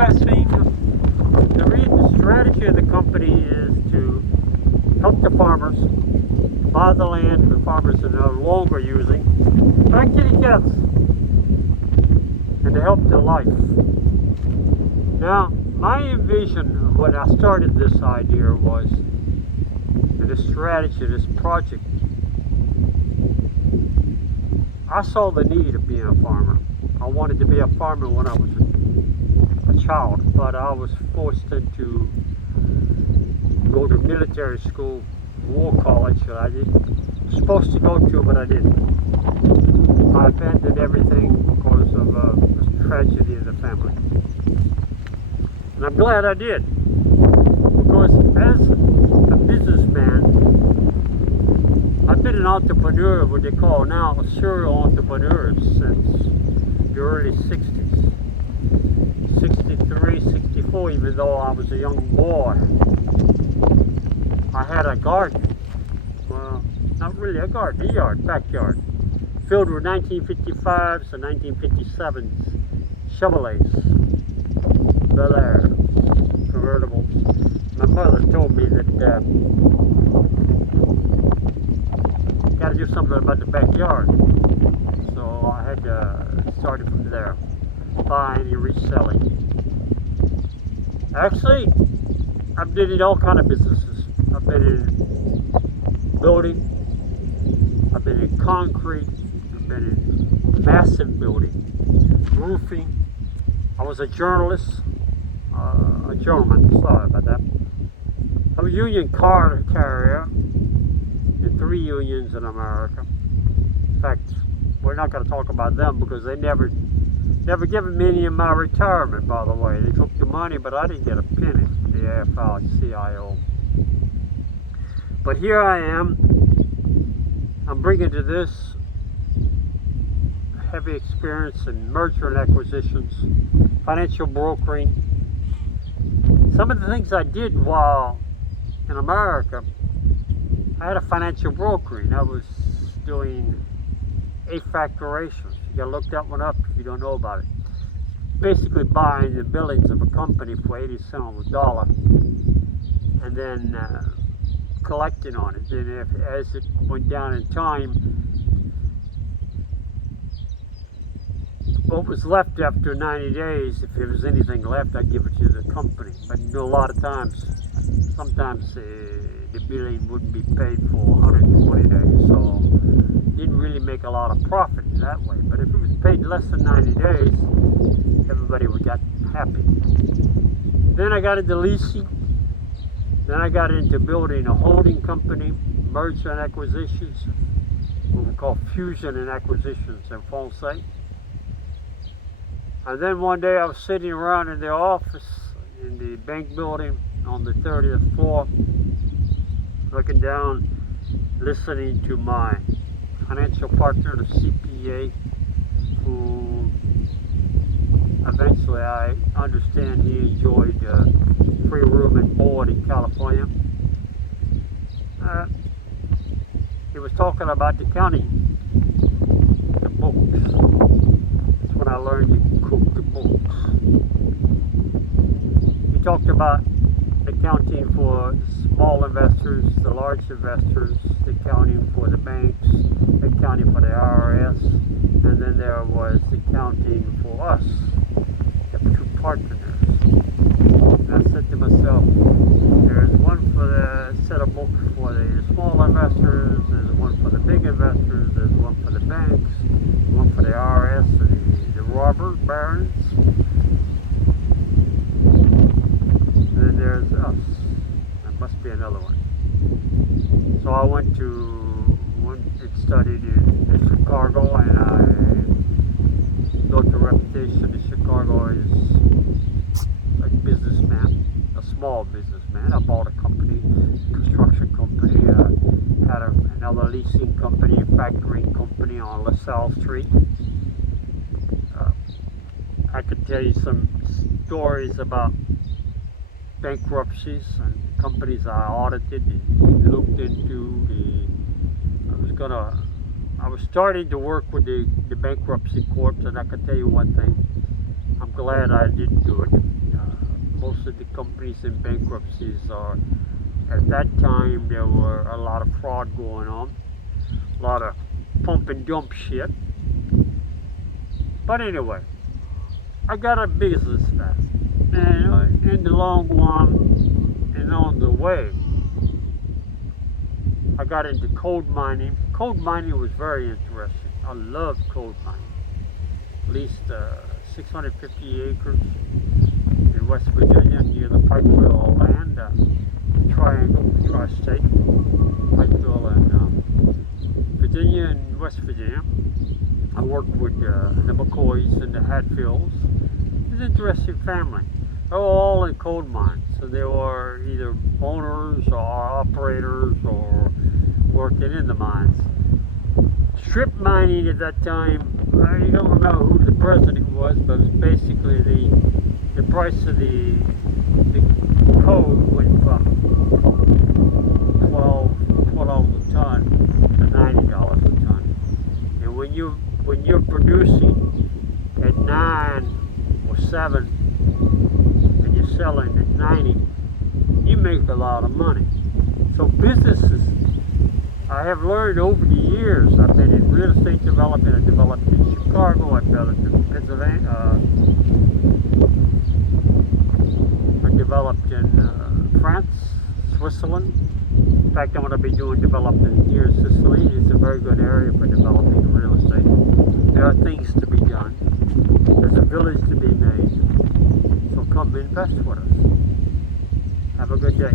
investing, the strategy of the company is to help the farmers buy the land the farmers are no longer using, back to the kids, and to help their life. Now, my envision when I started this idea was, this strategy, this project, I saw the need of being a farmer. I wanted to be a farmer when I was a child, but I was forced into go to military school, war college that I was supposed to go to, but I didn't. I abandoned everything because of the tragedy of the family. And I'm glad I did, because as a businessman, I've been an entrepreneur, what they call now a serial entrepreneur, since the early 60s. 63, 64, even though I was a young boy. I had a garden, well, not really a garden, a yard, backyard, filled with 1955s and 1957s Chevrolets, Bel Air, convertibles. My mother told me that got to do something about the backyard, so I had to start it from there, buying and reselling. Actually, I've been in all kind of businesses. I've been in building, I've been in concrete, I've been in massive building, roofing. I was a journalist, a gentleman, sorry about that. I'm a union car carrier in 3 unions in America. In fact, we're not going to talk about them because they never given me any of my retirement, by the way. They took the money, but I didn't get a penny from the AFL-CIO. But here I am. I'm bringing to this heavy experience in merger and acquisitions, financial brokering. Some of the things I did while in America, I had a financial brokering. I was doing factorations. You gotta look that one up if you don't know about it. Basically buying the billings of a company for 80 cents on the dollar and then collecting on it. Then as it went down in time, what was left after 90 days, if there was anything left, I'd give it to the company. But you know, a lot of times, sometimes the billing wouldn't be paid for 120 days, so didn't really make a lot of profit that way. But if it was paid less than 90 days, everybody would got happy. Then I got into leasing. Then I got into building a holding company, merger and acquisitions, what we call fusion and acquisitions in Francais. And then one day I was sitting around in the office in the bank building on the 30th floor, looking down, listening to my financial partner, the CPA, who eventually I understand he enjoyed free room and board in California. He was talking about the counting, the books. That's when I learned you cook the books. He talked about accounting for small investors, the large investors, accounting for the banks, accounting for the IRS, and then there was accounting for us, the two partners. And I said to myself, there's one for the set of books for the small investors, there's one for the big investors, there's one for the banks, one for the IRS, and the robber barons. Then there's us. There must be another one. So I went and studied in Chicago, and I built a reputation in Chicago as a businessman, a small businessman. I bought a company, construction company, had another leasing company, factoring company on LaSalle Street. I could tell you some stories about bankruptcies and companies I audited and looked into. I was starting to work with the bankruptcy courts, and I can tell you one thing, I'm glad I didn't do it. most of the companies in bankruptcies are. At that time, there were a lot of fraud going on, a lot of pump and dump shit. But anyway, I got a business fast, and in the long run, and on the way, I got into coal mining. Coal mining was very interesting. I love coal mining. At least 650 acres in West Virginia near the Pikeville land, Triangle, Tri-State, Pikeville and Virginia and West Virginia. I worked with the McCoys and the Hatfields. It was an interesting family. They were all in coal mines, so they were either owners or operators or working in the mines. Strip mining at that time, I don't remember who the president was, but it was basically the price of the coal went from $12 a ton to $90 a ton. And when you're producing at 9 or 7 and you're selling at 90, you make a lot of money. So businesses, I have learned over the years. I've been in real estate development. I developed in Chicago. I developed in Pennsylvania. I developed in France, Switzerland. In fact, I'm going to be doing development here in Sicily. It's a very good area for developing real estate. There are things to be done. There's a village to be made. So come invest with us. Have a good day.